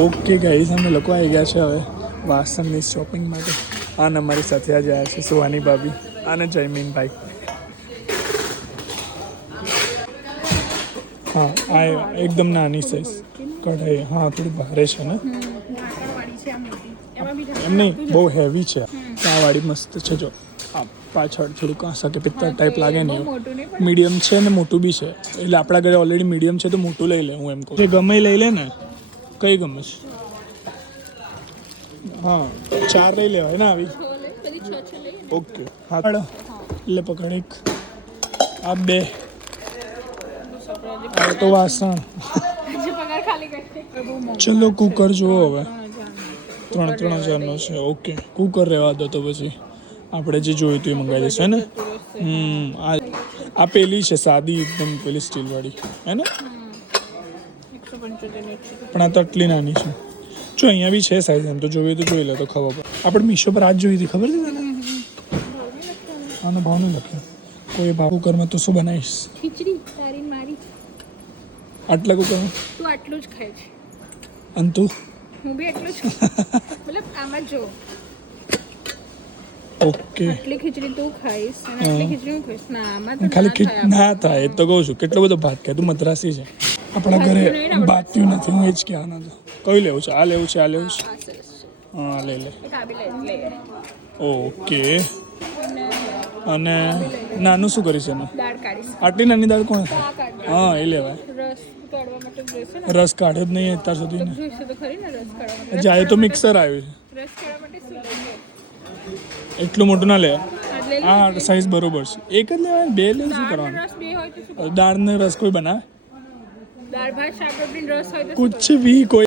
Okay guys, અમે લોકો આવી ગયા છે હવે વાસણની શોપિંગ માટે. આને અમારી સાથે આજે આવ્યા છે સુહાની ભાભી અને જયમીનભાઈ. હા, આ એકદમ નાની સાઈઝ કઢાઈ. હા, થોડી ભારે છે ને એમ નહીં, બહુ હેવી છે. આ વાળી મસ્ત છે. જો આ પાછળ થોડુંક કાંસા કે પિત્તળ ટાઈપ લાગે ને મીડિયમ છે ને મોટું બી છે. એટલે આપણા ઘરે ઓલરેડી મીડિયમ છે તો મોટું લઈ લે. હું એમ કહું જે ગમે લઈ લે ને. કઈ ગમે છે? હા, 4 લઈ લેવાય ને આવી. ઓકે હા, એટલે પકડ એક. આ 2 આ તો વાસણ. ચલો કુકર જુઓ હવે. 3,000 છે. ઓકે, કુકર રહેવા દો તો પછી આપણે જે જોયું હતું એ મંગાવી દઈશું હે ને. આ પેલી છે સાદી એકદમ, પેલી સ્ટીલવાળી હે ને. પણ આ તો આટલી નાની છે. જો અહીંયા બી છે સાઈઝ, એમ તો જોઈએ તો જોઈ લે તો ખબર પડે. આપણે મીશો પર આજ જોઈ હતી, ખબર છે તને? આનો ભાવ નહીં લખ્યો. કોઈ ભાવ કુકરમાં તો શું બનાવીશ? ખીચડી તારી મારી. આટલા કુકરમાં તું આટલું જ ખાય છે અને તું? હું બી એટલું જ મતલબ આમાં જો ઓકે આટલી ખીચડી તું ખાઈશ અને આટલી ખીચડી હું ખાઈશ. ના આમાં તો ખાલી ના થાય. એ તો કહું છું કેટલો બધો ભાત ખાય. તું મદ્રાસી છે. આપણા ઘરે ભાત્યું નથી. હું એ જ કહેવાનો હતો. કયું લેવું છે? આ લેવું છે? આ લેવું છે? હા, લઈ લે. ઓકે. અને નાનું શું કરીશ એનું? આટલી નાની દાળ કોણ? હા, એ લેવાય. રસ કાઢ્યો જ નહીં અત્યાર સુધી ને. જાય તો મિક્સર આવ્યું છે. એટલું મોટું ના લે. આ સાઈઝ બરોબર છે. એક જ લેવાય? 2 લે? શું કરવાનું? દાળ ને રસ કોઈ બનાવે? કુછ ભી કોઈ